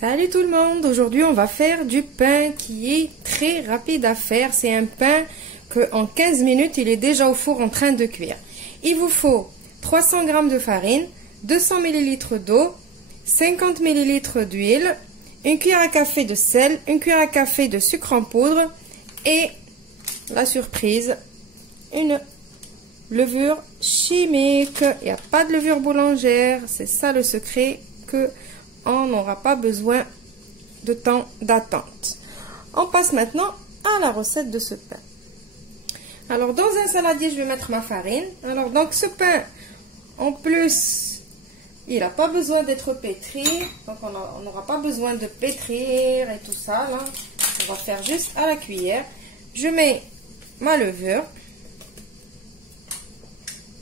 Salut tout le monde, aujourd'hui on va faire du pain qui est très rapide à faire. C'est un pain qu'en 15 minutes il est déjà au four en train de cuire. Il vous faut 300 g de farine, 200 ml d'eau, 50 ml d'huile, une cuillère à café de sel, une cuillère à café de sucre en poudre et, la surprise, une levure chimique. Il n'y a pas de levure boulangère, c'est ça le secret, que on n'aura pas besoin de temps d'attente. On passe maintenant à la recette de ce pain. Alors dans un saladier, je vais mettre ma farine. Alors donc ce pain, en plus, il n'a pas besoin d'être pétri. Donc on n'aura pas besoin de pétrir et tout ça. Là, on va faire juste à la cuillère. Je mets ma levure,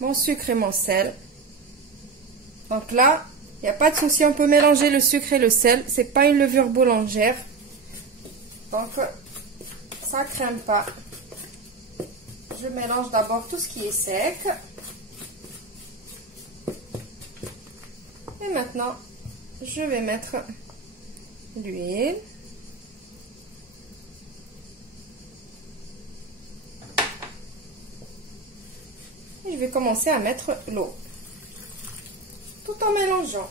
mon sucre et mon sel. Donc là, il n'y a pas de souci, on peut mélanger le sucre et le sel. C'est pas une levure boulangère. Donc, ça crème pas. Je mélange d'abord tout ce qui est sec. Et maintenant, je vais mettre l'huile. Et je vais commencer à mettre l'eau. Tout en mélangeant.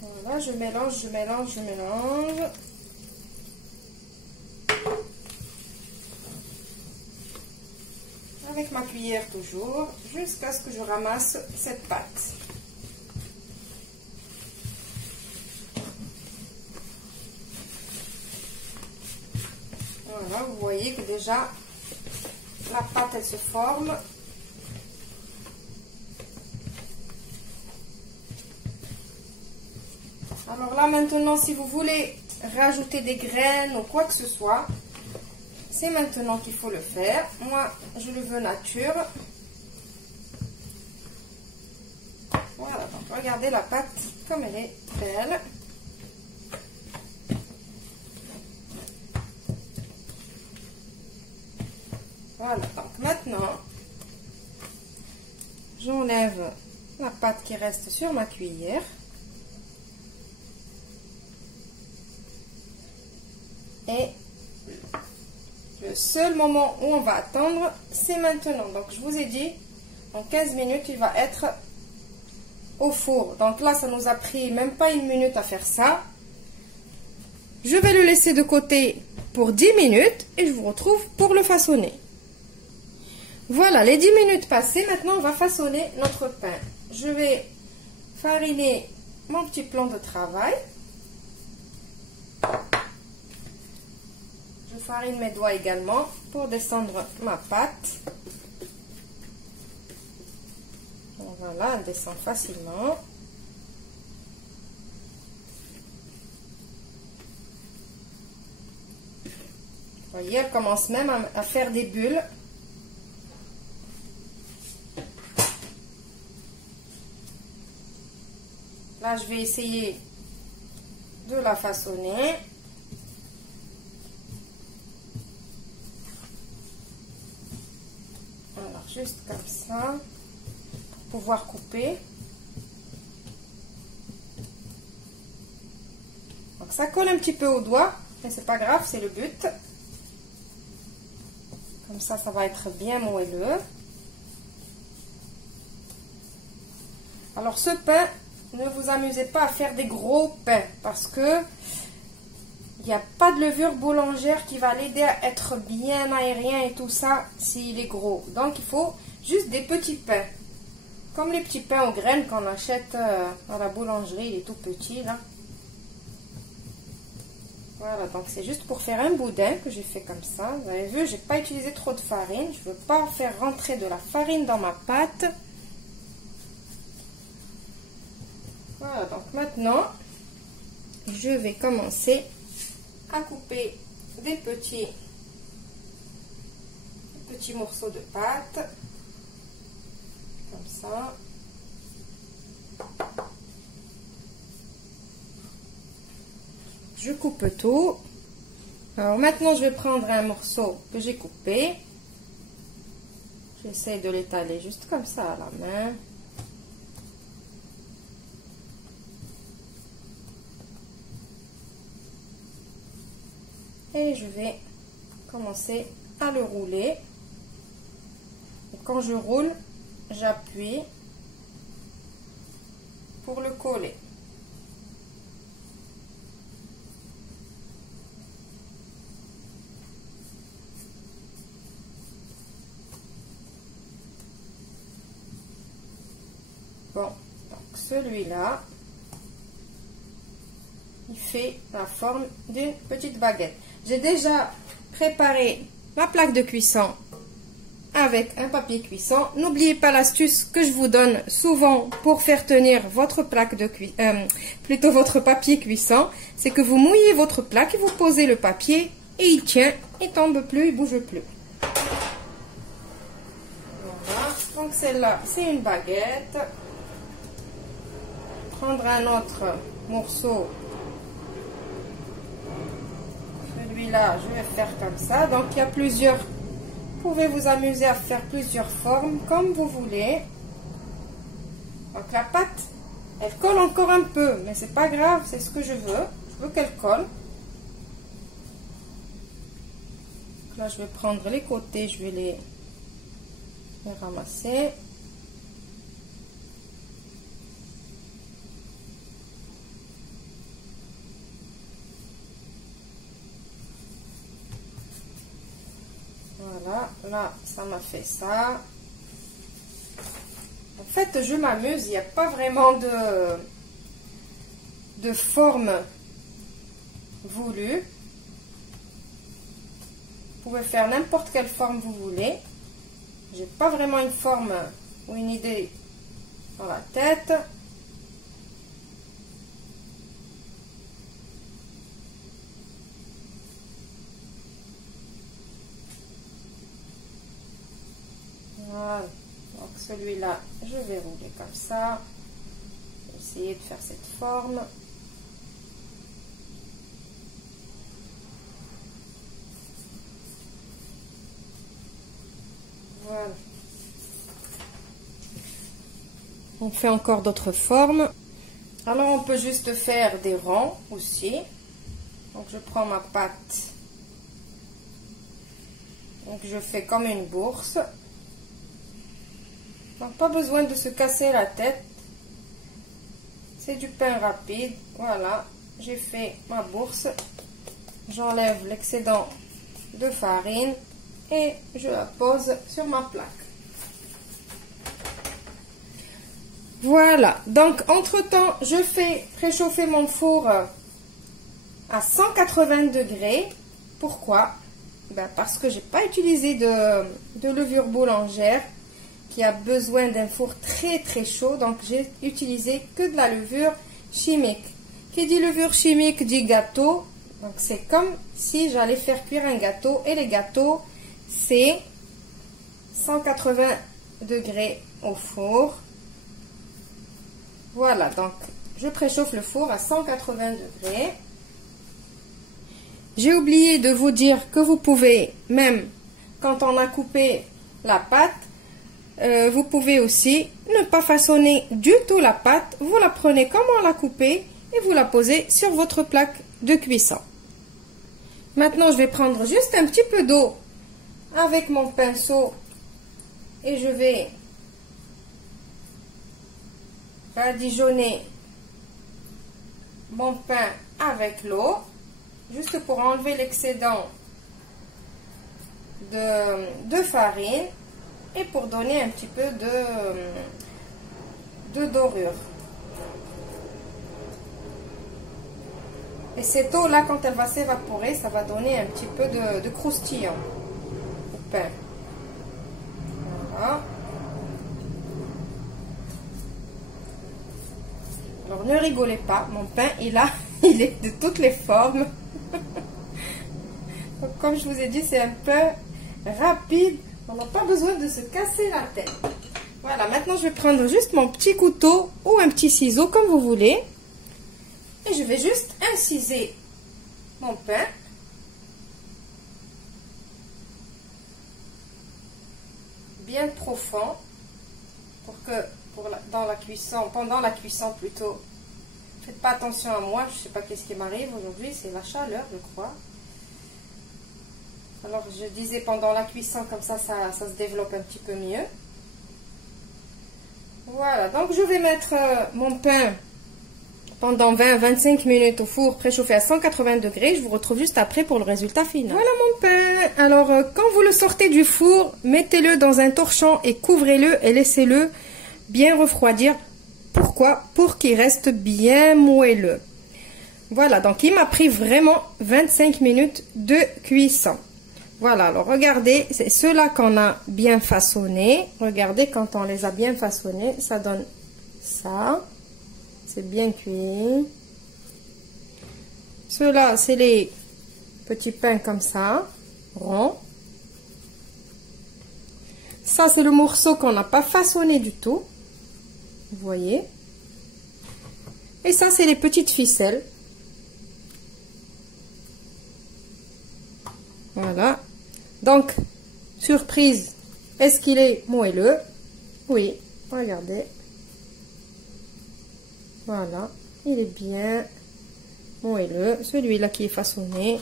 Voilà, je mélange. Avec ma cuillère toujours, jusqu'à ce que je ramasse cette pâte. Voilà, vous voyez que déjà la pâte elle se forme. Alors là maintenant, si vous voulez rajouter des graines ou quoi que ce soit, c'est maintenant qu'il faut le faire. Moi je le veux nature. Voilà, donc regardez la pâte comme elle est belle. Voilà, donc maintenant, j'enlève la pâte qui reste sur ma cuillère. Et le seul moment où on va attendre, c'est maintenant. Donc, je vous ai dit, en 15 minutes, il va être au four. Donc là, ça nous a pris même pas une minute à faire ça. Je vais le laisser de côté pour 10 minutes et je vous retrouve pour le façonner. Voilà, les 10 minutes passées, maintenant on va façonner notre pain. Je vais fariner mon petit plan de travail. Je farine mes doigts également pour descendre ma pâte. Voilà, elle descend facilement. Vous voyez, elle commence même à faire des bulles. Là, je vais essayer de la façonner. Alors, juste comme ça, pour pouvoir couper. Donc, ça colle un petit peu au doigt, mais c'est pas grave, c'est le but. Comme ça va être bien moelleux. Alors, ce pain, ne vous amusez pas à faire des gros pains parce que il n'y a pas de levure boulangère qui va l'aider à être bien aérien et tout ça s'il est gros. Donc il faut juste des petits pains. Comme les petits pains aux graines qu'on achète à la boulangerie, il est tout petit là. Voilà, donc c'est juste pour faire un boudin que j'ai fait comme ça. Vous avez vu, j'ai pas utilisé trop de farine. Je veux pas faire rentrer de la farine dans ma pâte. Voilà, donc maintenant, je vais commencer à couper des petits morceaux de pâte, comme ça. Je coupe tout. Alors maintenant, je vais prendre un morceau que j'ai coupé. J'essaie de l'étaler juste comme ça à la main. Et je vais commencer à le rouler. Et quand je roule, j'appuie pour le coller. Bon, donc celui-là, il fait la forme d'une petite baguette. J'ai déjà préparé ma plaque de cuisson avec un papier cuisson. N'oubliez pas l'astuce que je vous donne souvent pour faire tenir votre plaque de plutôt votre papier cuisson, c'est que vous mouillez votre plaque et vous posez le papier et il tient, il tombe plus, il bouge plus. Voilà, donc celle-là, c'est une baguette. Prendre un autre morceau. Celui-là, je vais faire comme ça. Donc, il y a plusieurs. Vous pouvez vous amuser à faire plusieurs formes comme vous voulez. Donc, la pâte, elle colle encore un peu, mais c'est pas grave, c'est ce que je veux. Je veux qu'elle colle. Donc là, je vais prendre les côtés, je vais les ramasser. Voilà, là, ça m'a fait ça. En fait, je m'amuse, il n'y a pas vraiment de forme voulue. Vous pouvez faire n'importe quelle forme vous voulez. J'ai pas vraiment une forme ou une idée dans la tête. Voilà, donc celui-là, je vais rouler comme ça. Je vais essayer de faire cette forme. Voilà. On fait encore d'autres formes. Alors on peut juste faire des ronds aussi. Donc je prends ma pâte. Donc je fais comme une bourse. Donc pas besoin de se casser la tête. C'est du pain rapide. Voilà, j'ai fait ma bourse. J'enlève l'excédent de farine et je la pose sur ma plaque. Voilà, donc entre temps je fais préchauffer mon four à 180 degrés. Pourquoi? Ben parce que j'ai pas utilisé de levure boulangère qui a besoin d'un four très très chaud, donc j'ai utilisé que de la levure chimique. Qui dit levure chimique dit gâteau, donc c'est comme si j'allais faire cuire un gâteau, et les gâteaux c'est 180 degrés au four. Voilà, donc je préchauffe le four à 180 degrés. J'ai oublié de vous dire que vous pouvez, même quand on a coupé la pâte, vous pouvez aussi ne pas façonner du tout la pâte. Vous la prenez comme on l'a coupée et vous la posez sur votre plaque de cuisson. Maintenant, je vais prendre juste un petit peu d'eau avec mon pinceau et je vais badigeonner mon pain avec l'eau, juste pour enlever l'excédent de farine et pour donner un petit peu de dorure. Et cette eau là, quand elle va s'évaporer, ça va donner un petit peu de croustillant au pain. Voilà. Alors ne rigolez pas, mon pain il est de toutes les formes. Donc, comme je vous ai dit, c'est un pain rapide. On n'a pas besoin de se casser la tête. Voilà, maintenant je vais prendre juste mon petit couteau ou un petit ciseau comme vous voulez. Et je vais juste inciser mon pain. bien profond pour que dans la cuisson, pendant la cuisson plutôt. Faites pas attention à moi, je sais pas qu'est-ce qui m'arrive aujourd'hui, c'est la chaleur, je crois. Alors je disais pendant la cuisson, comme ça se développe un petit peu mieux. Voilà, donc je vais mettre mon pain pendant 20-25 minutes au four préchauffé à 180 degrés. Je vous retrouve juste après pour le résultat final. Voilà mon pain. Alors quand vous le sortez du four, mettez-le dans un torchon et couvrez-le et laissez-le bien refroidir. Pourquoi? Pour qu'il reste bien moelleux. Voilà, donc il m'a pris vraiment 25 minutes de cuisson. Voilà, alors regardez, c'est ceux-là qu'on a bien façonnés. Regardez, quand on les a bien façonnés, ça donne ça. C'est bien cuit. Ceux-là, c'est les petits pains comme ça, ronds. Ça, c'est le morceau qu'on n'a pas façonné du tout. Vous voyez? Et ça, c'est les petites ficelles. Voilà. Donc, surprise, est-ce qu'il est moelleux? Oui, regardez. Voilà, il est bien moelleux. Celui-là qui est façonné.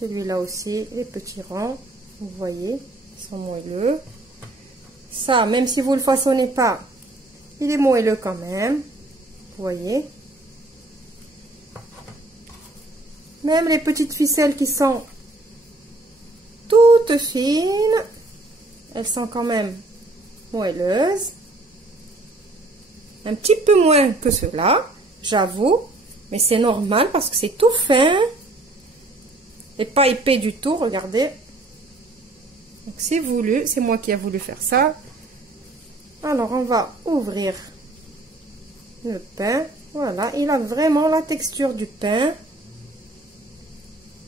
Celui-là aussi, les petits ronds. Vous voyez, ils sont moelleux. Ça, même si vous ne le façonnez pas, il est moelleux quand même. Vous voyez. Même les petites ficelles qui sont toutes fines, elles sont quand même moelleuses. Un petit peu moins que ceux-là, j'avoue, mais c'est normal parce que c'est tout fin et pas épais du tout, regardez. Donc c'est voulu, c'est moi qui ai voulu faire ça. Alors on va ouvrir le pain. Voilà, il a vraiment la texture du pain.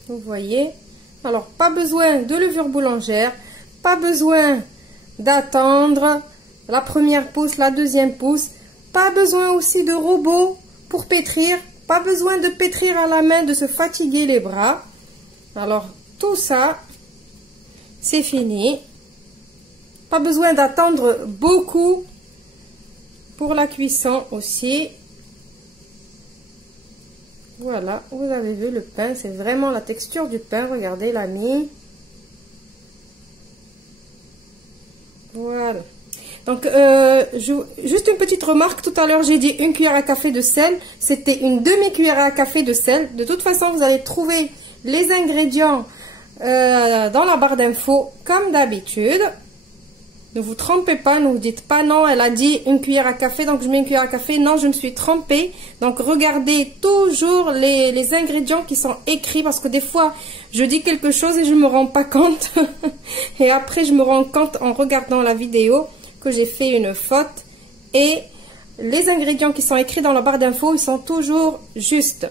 Vous voyez. Alors, pas besoin de levure boulangère, pas besoin d'attendre la première pousse, la deuxième pousse, pas besoin aussi de robot pour pétrir, pas besoin de pétrir à la main, de se fatiguer les bras. Alors, tout ça, c'est fini. Pas besoin d'attendre beaucoup pour la cuisson aussi. Voilà, vous avez vu le pain, c'est vraiment la texture du pain. Regardez l'ami. Voilà. Donc, juste une petite remarque. Tout à l'heure, j'ai dit une cuillère à café de sel. C'était une demi-cuillère à café de sel. De toute façon, vous allez trouver les ingrédients dans la barre d'infos, comme d'habitude. Ne vous trompez pas, ne vous dites pas non, elle a dit une cuillère à café, donc je mets une cuillère à café. Non, je me suis trompée. Donc regardez toujours les ingrédients qui sont écrits, parce que des fois, je dis quelque chose et je ne me rends pas compte. Et après, je me rends compte en regardant la vidéo que j'ai fait une faute. Et les ingrédients qui sont écrits dans la barre d'infos, ils sont toujours justes.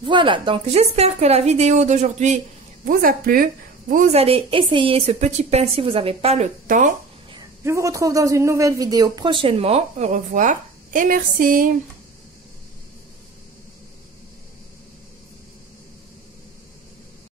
Voilà, donc j'espère que la vidéo d'aujourd'hui vous a plu. Vous allez essayer ce petit pain si vous n'avez pas le temps. Je vous retrouve dans une nouvelle vidéo prochainement. Au revoir et merci.